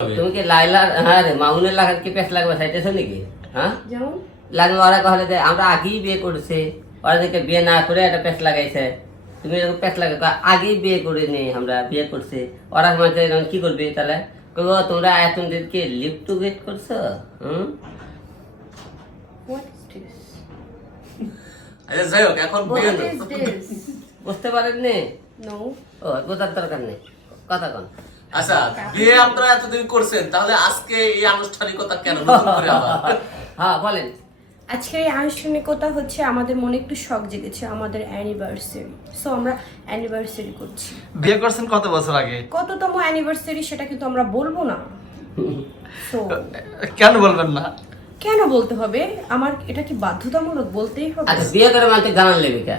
তুমি কি লাইলা হ্যাঁ রে মামুনের লাগান কি পেশ লাগবে চাইতেছো নাকি? হ্যাঁ? লাগবে ওরা কহলে যে আমরা আগেই বিয়ে করছি ওরা দেখে বিয়ে না করে একটা পেশ লাগাইছে। তুমি এরকম পেশ লাগাই আগেই বিয়ে করিনি আমরা বিয়ে করছি। ওরা মাঝে এরকম কি করবি তাহলে? কইব তোমরা এতদিন কি লিপ টু গেট করছ? হুম? আচ্ছা যাই হোক এখন বুঝতে পারেননি? নো ও বোঝার দরকার নেই। কথা কন। আচ্ছা বিয়ে আপনারা এতদিন করছেন তাহলে আজকে এই আনুষ্ঠানিকতা কেন? নতুন করে আবার। হ্যাঁ বলেন। আজকের এই আনুষ্ঠানিকতা হচ্ছে আমাদের মনে একটু শখ জেগেছে আমাদের অ্যানিভার্সারি সো আমরা অ্যানিভার্সারি করছি। বিয়ে করছেন কত বছর আগে? কততম অ্যানিভার্সারি সেটা কিন্তু আমরা বলব না। সো কেন বলবেন না? কেন বলতে হবে? আমার এটা কি বাধ্যতামূলক বলতেই হবে? আচ্ছা বিয়ে করে মানুষ জানান লেবি কে?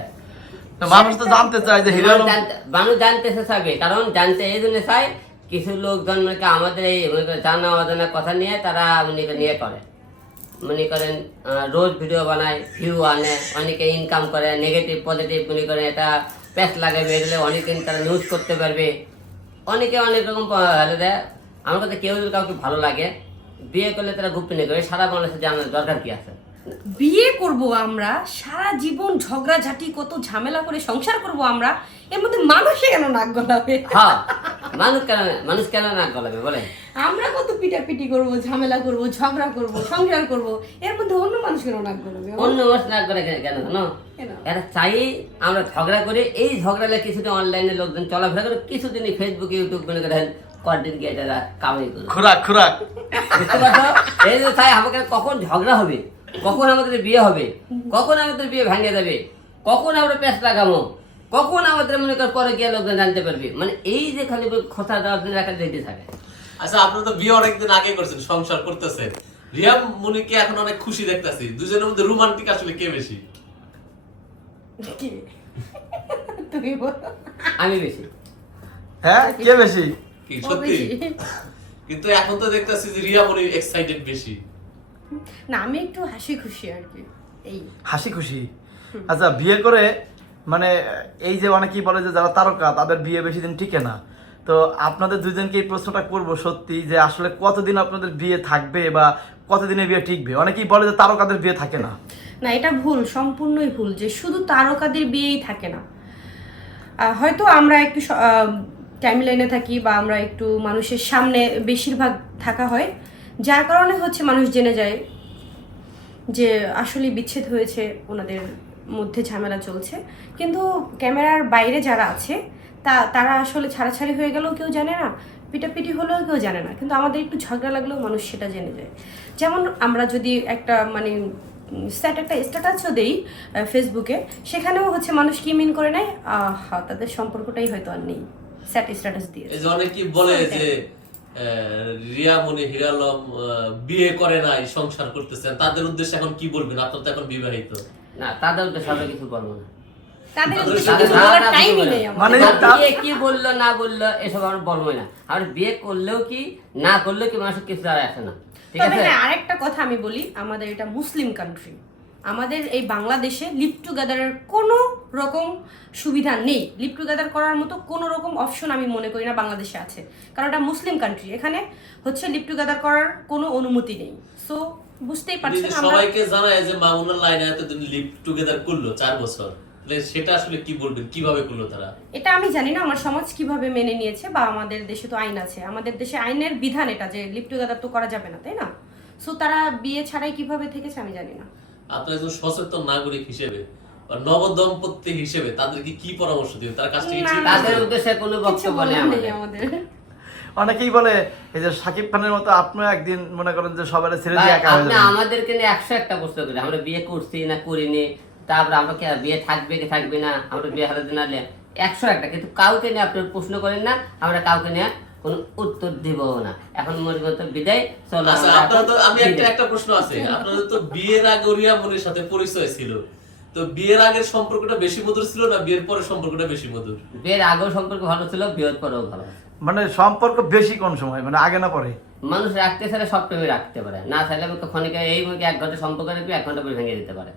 মানুষ তো জানতে চায় যে হিরো মানুষ জানতে- সে কারণ জানতে এই জন্য চাই কিছু লোকজন মানে আমাদের এই জানা অজানা কথা নিয়ে তারা মনে করেন ইয়ে করে। মনে করেন রোজ ভিডিও বানায় ভিউ আনে অনেকে ইনকাম করে নেগেটিভ পজিটিভ মনে করেন এটা প্যাস লাগাবে এগুলো অনেকদিন তারা নিউজ করতে পারবে। অনেকে অনেক রকম হলে দেয়। আমার কাছে কেউ যদি কাউকে ভালো লাগে বিয়ে করলে তারা গোপনে করে সারা বাংলাদেশে জানার দরকার কি আছে? বিয়ে করব আমরা সারা জীবন ঝগড়াঝাটি কত ঝামেলা করে সংসার করব আমরা এর মধ্যে মানুষে কেন নাক গলাবে? হ্যাঁ মানুষ কেন মানুষ কেন না গলাবে বলেন। আমরা কত পিটাপিটি করব ঝামেলা করব ঝগড়া করব সংসার করব এর মধ্যে অন্য নাক গলাবে অন্য মানুষ না করে কেন কেন জানো? এরা চাই আমরা ঝগড়া করে এই ঝগড়ালে কিছুদিন অনলাইনে লোকজন চলাফেরা করে কিছুদিন ফেসবুক ইউটিউব মনে করেন কন্টেন্ট কামাই করে খোরাক খোরাক। এই যে চাই আমাকে কখন ঝগড়া হবে? কখন আমাদের বিয়ে হবে? কখন আমাদের বিয়ে ভেঙে যাবে? কখন আমরা পেঁচ লাগাবো? কখন আমাদের মনে কর পরে গিয়ে লোকজন জানতে পারবে? মানে এই যে খালি কথা দেওয়ার জন্য একটা দেখতে থাকে। আচ্ছা আপনারা তো বিয়ে অনেকদিন আগে করছেন সংসার করতেছেন। রিয়াম মুনিকে এখন অনেক খুশি দেখতাছি। দুজনের মধ্যে রোমান্টিক আসলে কে বেশি? তুমি বলো। আমি বেশি। হ্যাঁ কে বেশি? কি সত্যি? কিন্তু এখন তো দেখতাছি যে রিয়া মুনি এক্সাইটেড বেশি। না আমি একটু হাসি খুশি আর কি এই। হাসি খুশি? আচ্ছা বিয়ে করে মানে এই যে অনেকেই বলে যে যারা তারকা, তাদের বিয়ে বেশি দিন টিকে না। তো আপনাদের দুজনকে এই প্রশ্নটা করব সত্যি যে আসলে কতদিন আপনাদের বিয়ে থাকবে বা কতদিনে বিয়ে টিকবে? অনেকেই বলে যে তারকাদের বিয়ে থাকে না। না, এটা ভুল, সম্পূর্ণই ভুল যে শুধু তারকাদের বিয়েই থাকে না। হয়তো আমরা একটু টাইম লাইনে থাকি বা আমরা একটু মানুষের সামনে বেশিরভাগ থাকা হয়। যার কারণে হচ্ছে মানুষ জেনে যায় যে আসলে বিচ্ছেদ হয়েছে ওনাদের মধ্যে ঝামেলা চলছে। কিন্তু ক্যামেরার বাইরে যারা আছে তা তারা আসলে ছাড়াছাড়ি হয়ে গেলেও কেউ জানে না পিটাপিটি হলেও কেউ জানে না। কিন্তু আমাদের একটু ঝগড়া লাগলেও মানুষ সেটা জেনে যায়। যেমন আমরা যদি একটা মানে স্ট্যাট একটা স্ট্যাটাসও দেই ফেসবুকে সেখানেও হচ্ছে মানুষ কি মিন করে নেয়? আহা তাদের সম্পর্কটাই হয়তো আর নেই। স্যাট স্ট্যাটাস দিয়ে এই যে অনেকেই বলে যে রিয়া মুনি হিরালম বিয়ে করে নাই সংসার করতেছেন। তাদের উদ্দেশ্যে এখন কি বলবেন? আপনার তো এখন বিবাহিত। না তাদের উদ্দেশ্যে আমরা কিছু বলব না। তাদের তাদের উদ্দেশ্যে তাদের কিছু না- বলার না কিছু টাইমই বলে নেই না। আমার আর তা- বিয়ে কি বলল না বলল এসব আমরা বলবোই না। আর বিয়ে করলেও কি না করলেও কি মানুষের কিছু আর আসে না। ঠিক আছে? আরেকটা কথা আমি বলি আমাদের এটা মুসলিম কান্ট্রি আমাদের এই বাংলাদেশে টুগেদারের কোনো রকম সুবিধা নেই। লিভ টুগেদার করার মতো কোনো রকম অপশন আমি মনে করি না বাংলাদেশে আছে। কারণ এটা মুসলিম কান্ট্রি এখানে হচ্ছে লিভ টুগেদার করার কোনো অনুমতি নেই। সো বুঝতেই পারছেন আমরা সবাইকে জানায় যে মামুনার লাইনে এতদিন লিভ টুগেদার করল চার বছর। তাহলে সেটা আসলে কি বলবেন? কীভাবে করল তারা? এটা আমি জানি না আমার সমাজ কীভাবে মেনে নিয়েছে বা আমাদের দেশে তো আইন আছে। আমাদের দেশে আইনের বিধান এটা যে লিভ টুগেদার তো করা যাবে না তাই না? সো তারা বিয়ে ছাড়াই কীভাবে থেকেছে আমি জানি না। আপনার একজন সচেতন নাগরিক হিসেবে নবদম্পতি হিসেবে তাদেরকে কি পরামর্শ দিবেন? তার কাছ থেকে তাদের উদ্দেশ্যে কোনো বক্তব্য নেই আমাদের। অনেকেই বলে এই যে সাকিব খানের মতো আপনিও একদিন মনে করেন যে সবার ছেড়ে দিয়ে একা হয়ে আপনি যাবেন। আমাদেরকে নিয়ে একশো একটা প্রশ্ন করি। আমরা বিয়ে করছি না করিনি তারপরে আমরা কি বিয়ে থাকবে কি থাকবে না আমরা বিয়ে দিন আনলে একশো একটা। কিন্তু কাউকে নিয়ে আপনি প্রশ্ন করেন না আমরা কাউকে নিয়ে কোনো উত্তর দিব না। এখন মনে করতে বিদায় চলো আচ্ছা আপনার তো আমি একটা একটা প্রশ্ন আছে। আপনাদের তো বিয়ের আগে মনির সাথে পরিচয় ছিল। তো বিয়ের আগের সম্পর্কটা বেশি মধুর ছিল না বিয়ের পরের সম্পর্কটা বেশি মধুর? বিয়ের আগেও সম্পর্ক ভালো ছিল বিয়ের পরেও ভালো মানে সম্পর্ক বেশি কোন সময়? মানে আগে না পরে? মানুষ রাখতে চাইলে সব টাইমে রাখতে পারে। না চাইলে ক্ষণিকে এই মুখে এক ঘণ্টা সম্পর্ক রাখবে এক ঘণ্টা পরে ভেঙে দিতে পারে।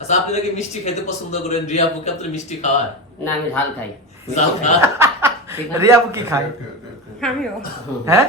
আচ্ছা আপনি নাকি মিষ্টি খেতে পছন্দ করেন? রিয়া বুকে আপনি মিষ্টি খাওয়ায় না আমি ঝাল খাই। জাল খা? ঠিক আছে? রিয়াপু কি খায়? আমিও। হ্যাঁ?